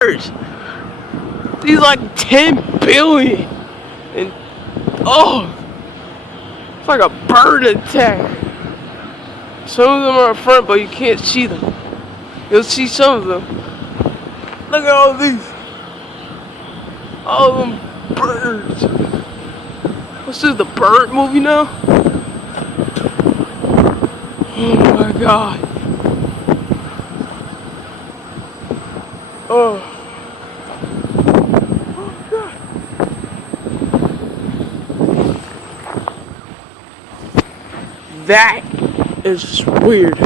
birds. These like 10 billion. And oh, it's like a bird attack. Some of them are in front, but you can't see them. You'll see some of them. Look at all these. All of them birds. What's this, the bird movie now? Oh my god. Oh. That is weird.